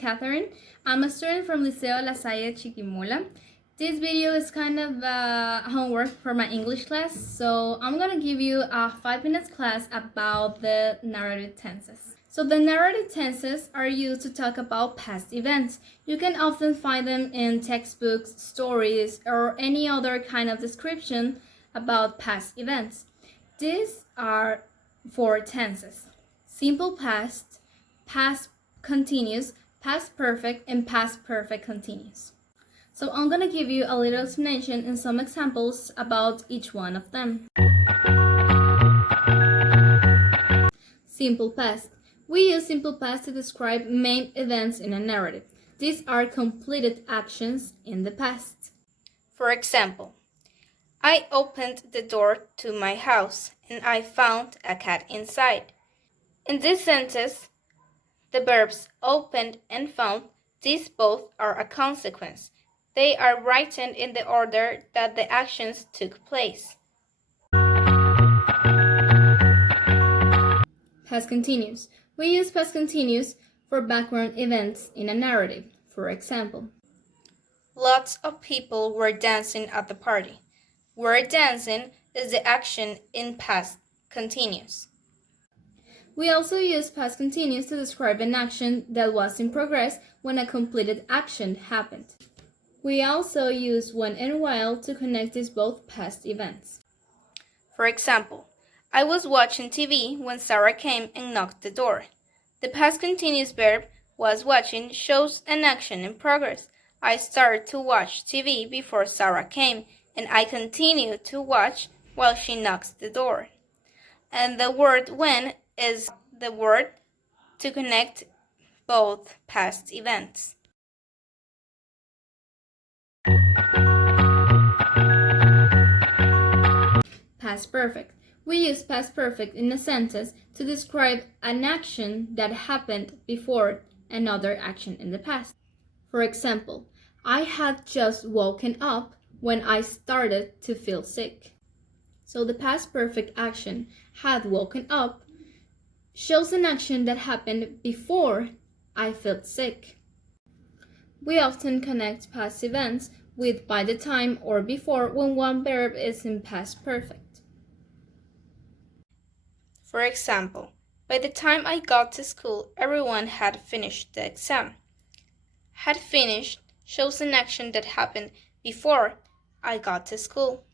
Catherine. I'm a student from Liceo La Salle Chiquimula. This video is kind of homework for my English class, so I'm gonna give you a 5 minutes class about the narrative tenses. So the narrative tenses are used to talk about past events. You can often find them in textbooks, stories, or any other kind of description about past events. These are 4 tenses: simple past, past continuous, past perfect, and past perfect continuous. So I'm going to give you a little explanation and some examples about each one of them. Simple past. We use simple past to describe main events in a narrative. These are completed actions in the past. For example, I opened the door to my house and I found a cat inside. In this sentence, the verbs opened and found, these both are a consequence. They are written in the order that the actions took place. Past continuous. We use past continuous for background events in a narrative. For example, lots of people were dancing at the party. Were dancing is the action in past continuous. We also use past continuous to describe an action that was in progress when a completed action happened. We also use when and while to connect these both past events. For example, I was watching TV when Sarah came and knocked the door. The past continuous verb was watching shows an action in progress. I started to watch TV before Sarah came, and I continued to watch while she knocks the door. And the word when is the word to connect both past events. Past perfect. We use past perfect in a sentence to describe an action that happened before another action in the past. For example, I had just woken up when I started to feel sick. So the past perfect action, had woken up, shows an action that happened before I felt sick. We often connect past events with by the time or before when one verb is in past perfect. For example, by the time I got to school, everyone had finished the exam. Had finished shows an action that happened before I got to school.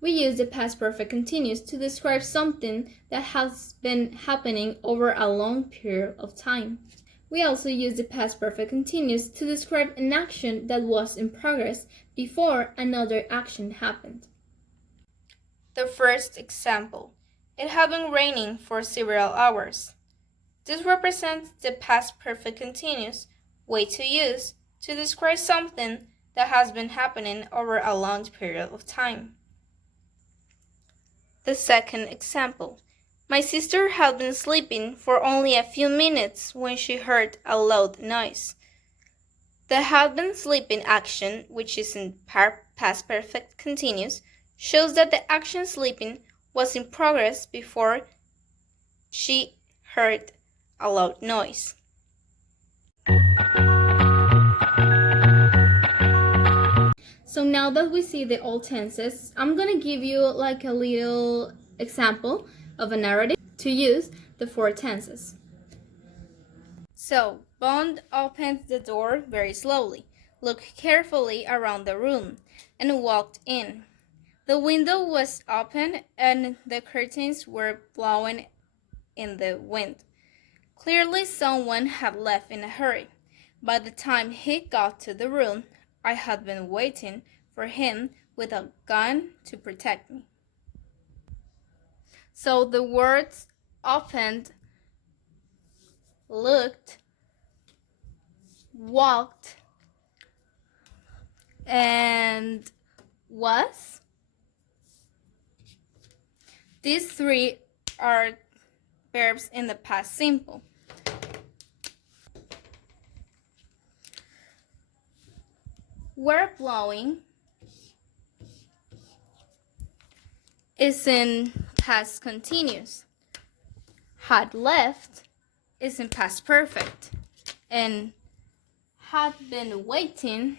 We use the past perfect continuous to describe something that has been happening over a long period of time. We also use the past perfect continuous to describe an action that was in progress before another action happened. The first example, it had been raining for several hours. This represents the past perfect continuous way to use to describe something that has been happening over a long period of time. The second example, my sister had been sleeping for only a few minutes when she heard a loud noise. The had been sleeping action, which is in past perfect continuous, shows that the action sleeping was in progress before she heard a loud noise. So now that we see the old tenses, I'm going to give you like a little example of a narrative to use the 4 tenses. So, Bond opened the door very slowly, looked carefully around the room, and walked in. The window was open and the curtains were blowing in the wind. Clearly someone had left in a hurry. By the time he got to the room, I had been waiting for him with a gun to protect me. So the words opened, looked, walked, and was. These 3 are verbs in the past simple. Were blowing is in past continuous. Had left is in past perfect. And had been waiting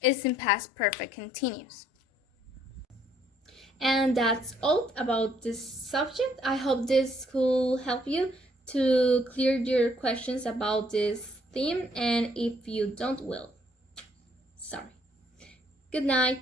is in past perfect continuous. And that's all about this subject. I hope this could help you to clear your questions about this theme, and if you don't, well, sorry. Good night.